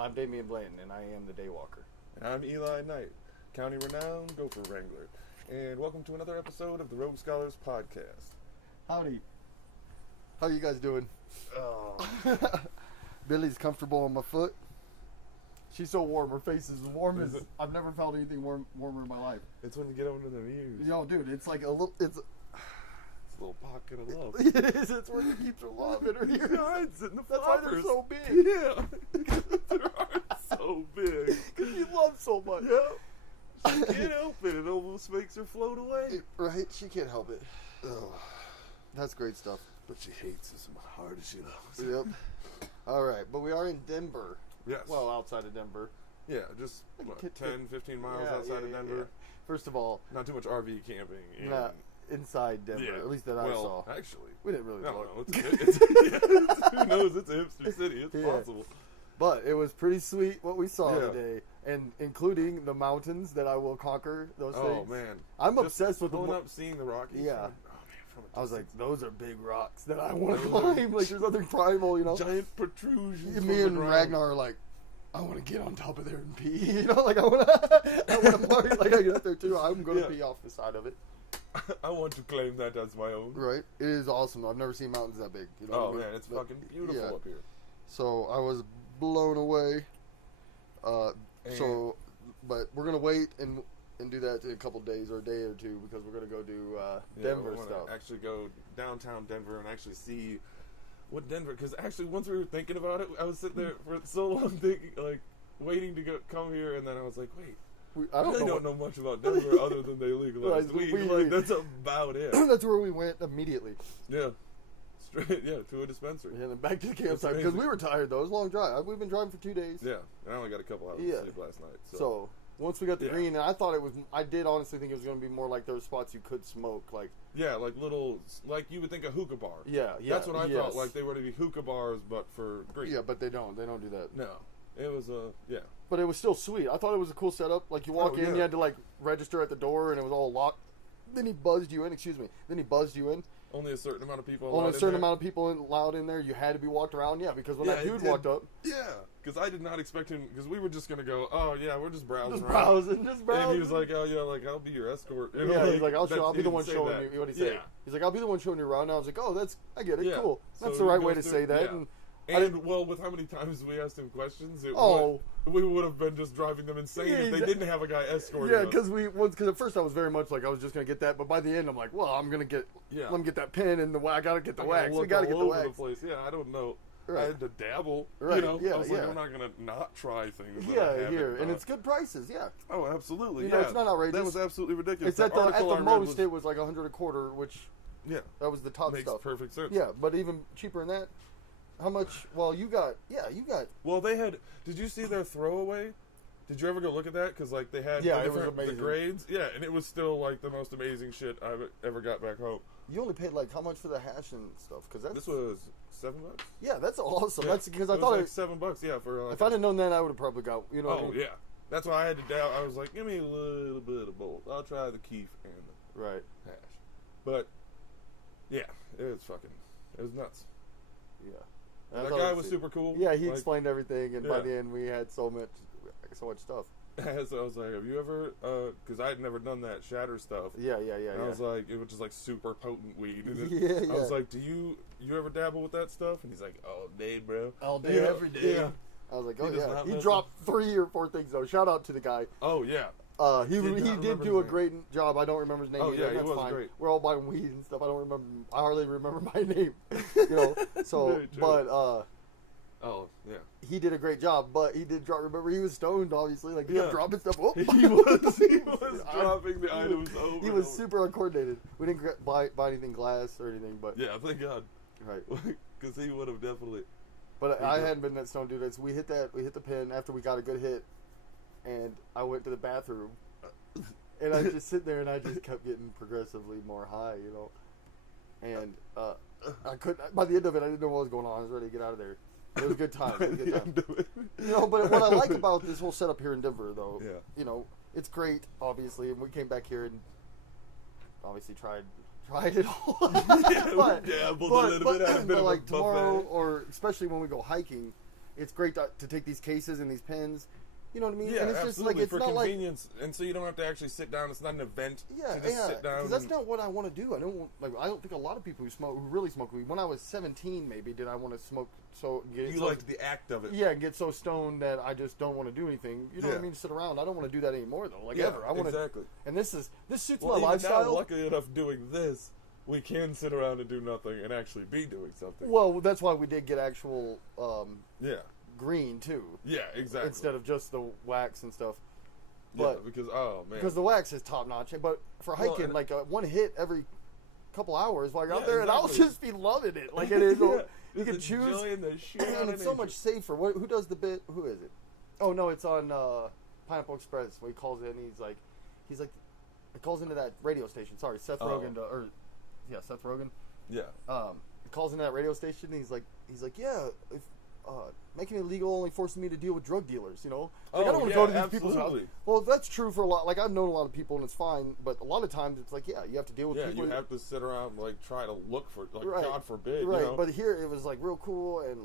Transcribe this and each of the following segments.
I'm Damian Blanton, and I am the Daywalker. And I'm Eli Knight, County Renowned Gopher Wrangler. And welcome to another episode of the Rogue Scholars Podcast. Howdy. How you guys doing? Oh. Billy's comfortable on my foot. She's so warm. Her face is warm as I've never felt anything warmer in my life. It's when you get under the views. Yo, dude, it's like a little. It's a little pocket of love. It is. It's where she keeps her love in her ears. That's why they're so big. Yeah. Their heart's so big. Because she loves so much. Yeah. She can't help it. It almost makes her float away. Right? She can't help it. Oh. That's great stuff. But she hates us as hard as she loves. Yep. All right, but we are in Denver. Yes. Well, outside of Denver. Yeah, just 10, 15 miles outside of Denver. Yeah. First of all, not too much RV camping. Not inside Denver, at least that I saw. Actually, we didn't really know. look. Who knows? It's a hipster city. It's possible. But it was pretty sweet what we saw today, and including the mountains that I will conquer. Those things. Oh man, I'm obsessed with pulling up, seeing the Rockies. Yeah. I was like, those are big rocks that I want to climb. Like, there's nothing primal, you know. Giant protrusions. Me and Ragnar are like, I want to get on top of there and pee. You know, like I want to party. Like I get up there too. I'm going to pee off the side of it. I want to claim that as my own. Right. It is awesome. I've never seen mountains that big. You know man, it's fucking beautiful up here. So I was blown away. But we're gonna wait and do that in a couple days or a day or two because we're gonna go do Denver stuff. Actually, go downtown Denver and actually see what Denver. Because actually, once we were thinking about it, I was sitting there for so long thinking, like, waiting to come here, and then I was like, wait. I don't know much about Denver other than they legalized weed. Like, that's about it. That's where we went immediately. Yeah. Straight, to a dispensary. And then back to the campsite because we were tired though. It was a long drive. We've been driving for 2 days. Yeah, and I only got a couple hours of sleep last night. So once we got the green, and I did honestly think it was going to be more like those spots you could smoke, like like little, like you would think a hookah bar. Yeah. That's what I felt like they were to be hookah bars, but for green. Yeah, but they don't do that. No, it was But it was still sweet. I thought it was a cool setup. Like you walk in, you had to like register at the door, and it was all locked. Then he buzzed you in. Then he buzzed you in. Only a certain amount of people. Only a certain amount of people allowed in there. You had to be walked around. Yeah, because when that dude walked up. Yeah, because I did not expect him. Because we were just gonna go. Oh yeah, we're just browsing. Just browsing. And he was like, oh yeah, like I'll be your escort. You know, he's like, I'll be the one showing you. What he said? Yeah. He's like, I'll be the one showing you around. And I was like, oh, I get it. Yeah. Cool. That's the right way to say that. Yeah. And well, with how many times we asked him questions, we would have been just driving them insane if they didn't have a guy escorting us. Because at first I was very much like I was just gonna get that, but by the end I'm like, well, I'm gonna get let me get that pen and I gotta get the wax. We gotta get the wax. Yeah, I don't know. Right. I had to dabble. Right. You know, I was like, I'm not gonna not try things. And it's good prices. Yeah. Oh, absolutely. You know, it's not outrageous. That was absolutely ridiculous. It's at the most it was like $100 a quarter, which that was the top makes stuff. Perfect sense. Yeah, but even cheaper than that. How much? Well, you got. Well, they had. Did you see their throwaway? Did you ever go look at that? Because like they had the grades. Yeah, and it was still like the most amazing shit I've ever got back home. You only paid like how much for the hash and stuff? Because this was $7. Yeah, that's awesome. Yeah. That's because I thought it was like $7. Yeah, for if I'd have known that, I would have probably got. You know. Oh yeah, that's why I had to doubt. I was like, give me a little bit of both. I'll try the Keef and the hash. But yeah, it was nuts. Yeah. That guy was super cool. Yeah, he explained everything, and by the end we had so much stuff. So I was like, have you ever, because I had never done that shatter stuff. Yeah. And I was like, it was just like super potent weed. And I was like, do you ever dabble with that stuff? And he's like, all day, bro. All day, every day. Yeah. I was like, oh yeah. He dropped 3 or 4 things though. Shout out to the guy. Oh yeah. He did do a great job. I don't remember his name. Oh either. yeah, That's he was fine. great. We're all buying weed and stuff. I hardly remember my name. You know. So, but oh yeah, he did a great job. But he did drop. Remember, he was stoned. Obviously, like he kept dropping stuff. Oh. He was dropping the items over. He was super uncoordinated. We didn't buy anything glass or anything. But yeah, thank God. Right. Because he would have definitely. But I hadn't been that stoned, dude. We hit the pin after we got a good hit. And I went to the bathroom, and I just sit there, and I just kept getting progressively more high, you know. And I couldn't. By the end of it, I didn't know what was going on. I was ready to get out of there. It was a good time. You know, but what I like about this whole setup here in Denver, though, you know, it's great, obviously. And we came back here and obviously tried it all. but like tomorrow, or especially when we go hiking, it's great to take these cases and these pens. You know what I mean? Yeah, and it's absolutely. just like it's for not convenience, and so you don't have to actually sit down. It's not an event. Yeah, to just sit down. Because that's not what I want to do. I don't think a lot of people who really smoke weed. When I was 17, maybe did I want to smoke? You liked the act of it. Yeah, and get so stoned that I just don't want to do anything. You know what I mean? Sit around. I don't want to do that anymore though. Ever. I want exactly. And this suits my even lifestyle. Now, luckily enough, doing this, we can sit around and do nothing and actually be doing something. Well, that's why we did get actual. Green too. Yeah, exactly. Instead of just the wax and stuff. But because the wax is top notch. But for hiking, one hit every couple hours while you're out there, and I'll just be loving it. Like it is. You can choose. And it's so much safer. Who does the bit? Who is it? Oh no, it's on Pineapple Express. Where he calls in. He's like, it calls into that radio station. Sorry, Seth Rogen. Seth Rogen. Yeah. He calls into that radio station. And he's like, yeah. If, making it illegal only forces me to deal with drug dealers, you know? I don't want to go to these people's house. Well, that's true for a lot. Like, I've known a lot of people, and it's fine, but a lot of times it's like, you have to deal with people. Yeah, you have to sit around, try to look for, God forbid, Right, you know? But here it was, real cool and,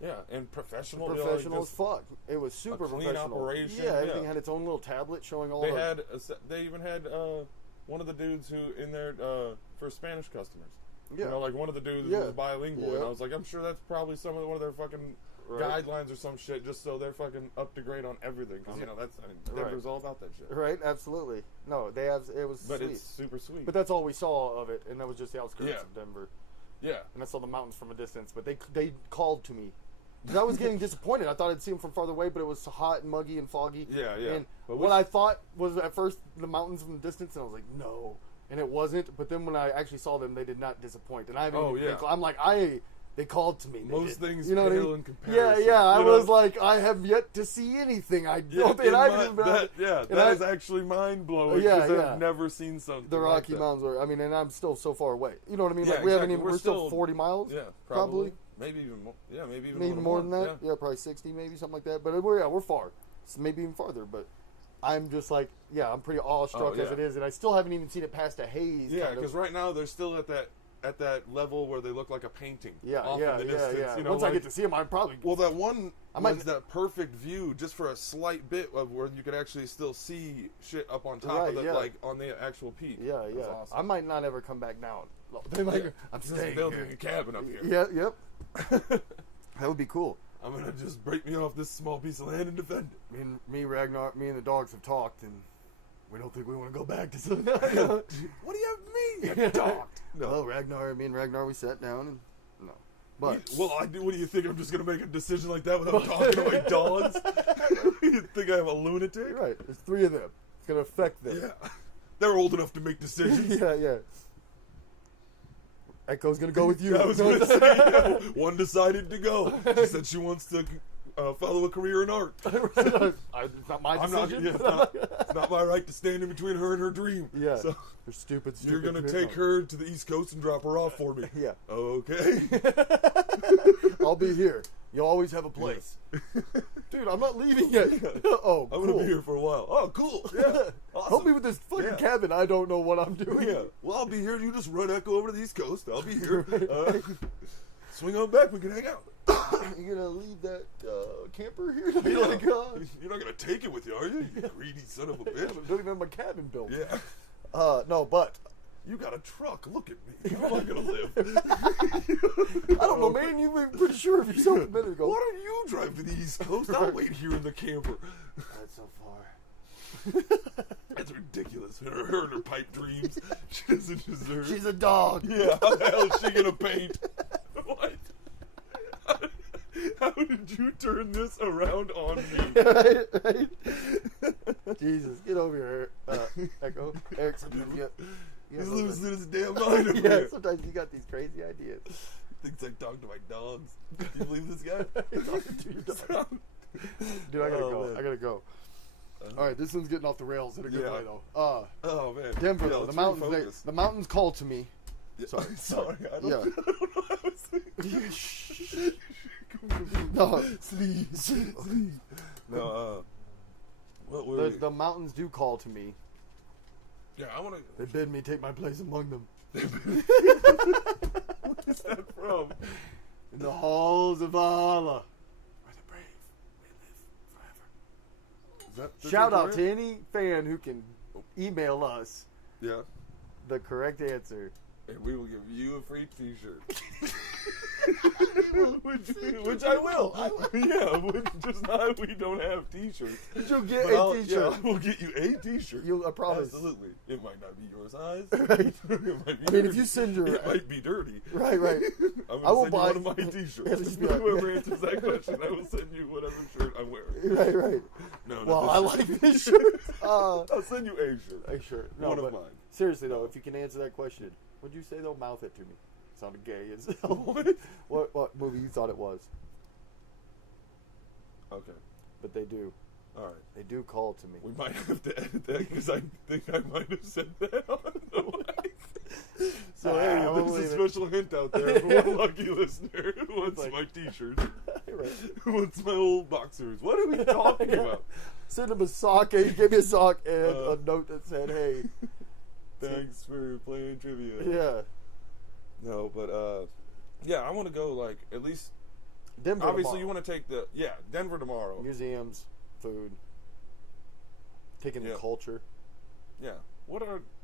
yeah, and professional. Professional as fuck. It was super clean professional. Operation. Yeah, everything had its own little tablet showing all They even had one of the dudes who, in there, for Spanish customers. Yeah. You know, one of the dudes was bilingual, and I was like, I'm sure that's probably one of their fucking guidelines or some shit, just so they're fucking up to grade on everything. Because Denver's all about that shit. Right, absolutely. No, it was but sweet. It's super sweet. But that's all we saw of it, and that was just the outskirts of Denver. Yeah. And I saw the mountains from a distance, but they called to me. Because I was getting disappointed. I thought I'd see them from farther away, but it was hot and muggy and foggy. Yeah, yeah. And what I thought was at first the mountains from a distance, and I was like, no. And it wasn't, but then when I actually saw them, they did not disappoint. And I'm like, they called to me. Most things you know pale what I mean? in comparison. Yeah. I was like, I have yet to see anything. I don't think that is actually mind blowing. Because I've never seen something. The Rocky Mountains are. And I'm still so far away. You know what I mean? We haven't even. We're still 40 miles. Yeah, probably. Maybe even more. Yeah, maybe even more than that. Yeah, probably 60, maybe something like that. But we're far. So maybe even farther. But I'm just like, I'm pretty awestruck as it is, and I still haven't even seen it past a haze. Yeah, because right now they're still at that level where they look like a painting. Yeah. You know, once I get to see them, I probably. Well, that one was that perfect view, just for a slight bit of where you could actually still see shit up on top of it, on the actual peak. Yeah. Awesome. I might not ever come back down. I'm staying building a cabin up here. Yeah. Yep. That would be cool. I'm gonna just break me off this small piece of land and defend it. Me, Ragnar, me and the dogs have talked, and we don't think we want to go back to something. What do you have me? Talked. No. Well, me and Ragnar, we sat down and no. But what do you think? I'm just gonna make a decision like that without talking to my dogs? You think I have a lunatic? Right. There's 3 of them. It's gonna affect them. Yeah. They're old enough to make decisions. Yeah. Echo's gonna go with you. I was gonna say, one decided to go. She said she wants to follow a career in art. It's not my decision. It's not my right to stand in between her and her dream. Yeah. So they're stupid. You're gonna take her to the East Coast and drop her off for me. Yeah. Okay. I'll be here. You always have a place. Dude, I'm not leaving yet. Oh, I'm gonna be here for a while. Oh, cool. Yeah. Awesome. Help me with this fucking cabin. I don't know what I'm doing. Yeah. Well, I'll be here. You just run Echo over to the East Coast. I'll be here. Swing on back. We can hang out. You're gonna leave that camper here? You're not gonna take it with you, are you? You greedy son of a bitch. I don't even have my cabin built. Yeah. No, but you got a truck. Look at me. How am I gonna live? I don't know, man. You were pretty sure if you saw it a minute ago. Why don't you drive to the East Coast? I'll wait here in the camper. That's so far. That's ridiculous. Her and her pipe dreams. She doesn't deserve. She's a dog. Yeah. How the hell is she gonna paint? What? How did you turn this around on me? right? Jesus, get over here, Echo. Eric, he's losing his damn mind over here. Sometimes you got these crazy ideas. Thinks I talk to my dogs. Can you believe this guy? Talking to your dog. Dude, I gotta go. Man. I gotta go. All right, this one's getting off the rails in a good way, though. Oh man, Denver, though. The mountains called to me. Yeah. Sorry. I don't know what I was thinking. No, sleep. No, the mountains do call to me. Yeah, I want to. They bid me take my place among them. What is that from? In the halls of Allah. Shout out to any fan who can email us. Yeah. The correct answer. And we will give you a free T-shirt. which I will. Yeah, just not we don't have T-shirts. You'll get a T-shirt. Yeah, we'll get you a T-shirt. I promise. Absolutely. It might not be your size. Right. It might be if you send your... It might be dirty. Right. I will buy one of my T-shirts. Whoever answers that question, I will send you whatever shirt I'm wearing. Right. No, well, I like this shirt. I'll send you a shirt. A shirt. No, one of mine. Seriously, though, if you can answer that question, what'd you say, though? Mouth it to me. Sounded gay. What movie you thought it was? Okay. But they do. All right. They do call to me. We might have to edit that because I think I might have said that on the mic. So, hey, there's a special hint out there for one lucky listener who wants my T-shirt. Who wants my old boxers. What are we talking about? Send him a sock. He gave me a sock and a note that said, hey. Thanks for playing trivia. Yeah. No, but, yeah, I want to go, like, at least... Denver Obviously, tomorrow. you want to take the... Yeah, Denver tomorrow. Museums, food. Taking the culture. Yeah.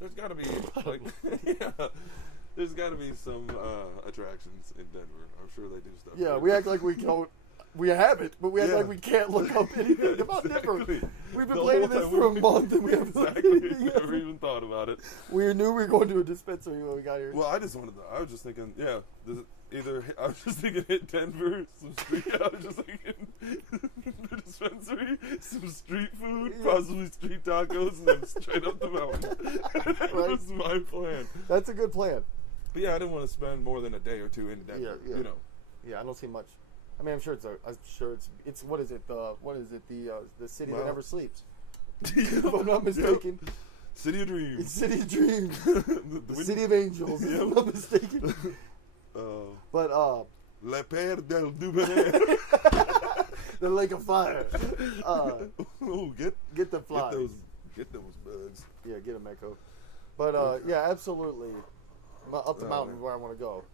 There's got to be, like... yeah. There's got to be some attractions in Denver. I'm sure they do stuff. Yeah, we act like we don't... We have it, but we act like we can't look up anything about Denver. We've been planning this for a month, and we haven't never even thought about it. We knew we were going to a dispensary when we got here. Well, I was just thinking, I was just thinking hit Denver, I was just thinking the dispensary, some street food, possibly street tacos, and then straight up the mountain. That was my plan. That's a good plan. But yeah, I didn't want to spend more than a day or two in Denver. You know. Yeah, I don't see much. I mean, I'm sure it's what is it? The city that never sleeps. If I'm not mistaken. Yep. City of Dreams. It's City of Dreams. The City of Angels, if I'm not mistaken. But La Paire del Dubenet. The Lake of Fire. Get the flies. Get those bugs. Yeah, get them, Echo. But yeah, absolutely. Up the mountain where I want to go.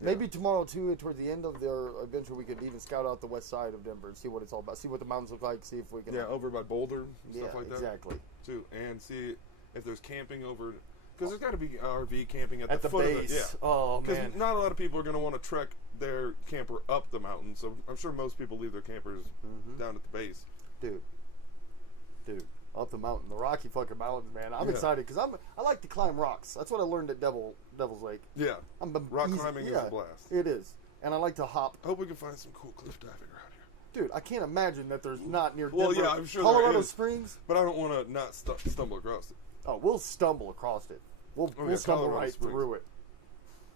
Yeah. Maybe tomorrow, too, towards the end of their adventure, we could even scout out the west side of Denver and see what it's all about. See what the mountains look like. See if we can... Yeah, over by Boulder, stuff like that. Exactly. Too. And see if there's camping over... Because there's got to be RV camping at the foot base. Of it. Yeah. Oh, man. Because not a lot of people are going to want to trek their camper up the mountain, so I'm sure most people leave their campers down at the base. Dude. Up the mountain, the Rocky fucking mountains, man. I'm excited because I like to climb rocks. That's what I learned at Devil's Lake. Yeah, rock climbing is a blast. It is, and I like to hop. I hope we can find some cool cliff diving around here. Dude, I can't imagine that there's not near Denver. Well, yeah, I'm sure Colorado Springs. But I don't want to not stumble across it. Oh, we'll stumble across it. We'll stumble Colorado right Springs. Through it.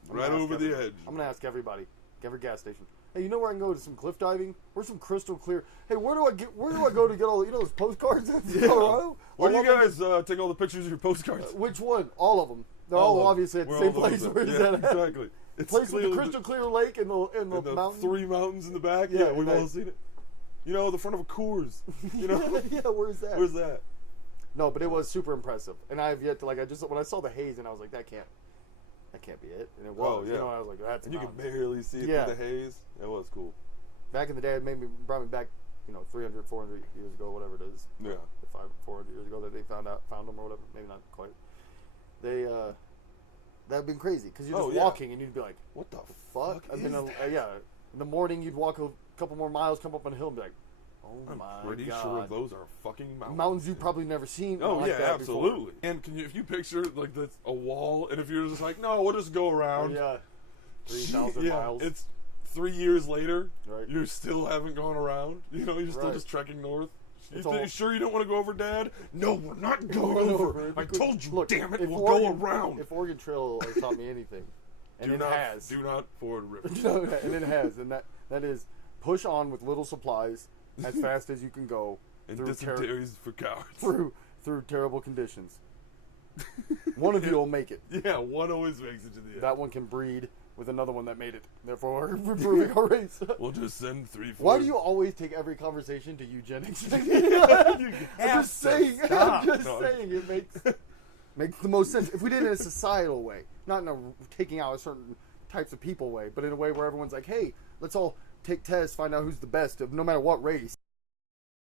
Right over the edge. I'm gonna ask everybody, every gas station. Hey, you know where I can go to some cliff diving? Where's some crystal clear? Hey, where do I go to get all those postcards in Colorado? Where do you guys take all the pictures of your postcards? Which one? All of them. They're all obviously at the same place. Where is that at? Exactly. It's place with the crystal clear lake and the mountain. 3 mountains in the back. Yeah, we've all seen it. You know, the front of a Coors. You know? Yeah, where's that? Where's that? No, but it was super impressive, and I have yet to when I saw the haze, and I was like, that can't be it, and it was. You know, I was like, that's. And you could barely see it through the haze. It was cool. Back in the day, it brought me back, 300, 400 years ago, whatever it is. Yeah. 400 years ago that they found them or whatever. Maybe not quite. That'd been crazy because you're just walking and you'd be like, what the fuck? In the morning you'd walk a couple more miles, come up on a hill and be like, oh my God. I'm pretty sure those are fucking mountains. Mountains you've probably never seen. Oh yeah, absolutely. Before. And if you picture like a wall, and if you're just like, no, we'll just go around. 3,000 miles. It's 3 years later. Right. You still haven't gone around. You're still just trekking north. You sure you don't want to go over, Dad? No, we're not going over. I told you, damn it, we'll go around. If Oregon Trail has taught me anything, and it has. Do not ford river. And it has. And that is push on with little supplies as fast as you can go. And dysenteries for cowards. Through terrible conditions. One of you will make it. Yeah, one always makes it to the end. That one can breed with another one that made it. Therefore, we're improving our race. We'll just send 3, 4. Why do you always take every conversation to eugenics? I'm just saying. It makes the most sense. If we did it in a societal way, not in a taking out a certain types of people way, but in a way where everyone's like, hey, let's all take tests, find out who's the best of no matter what race.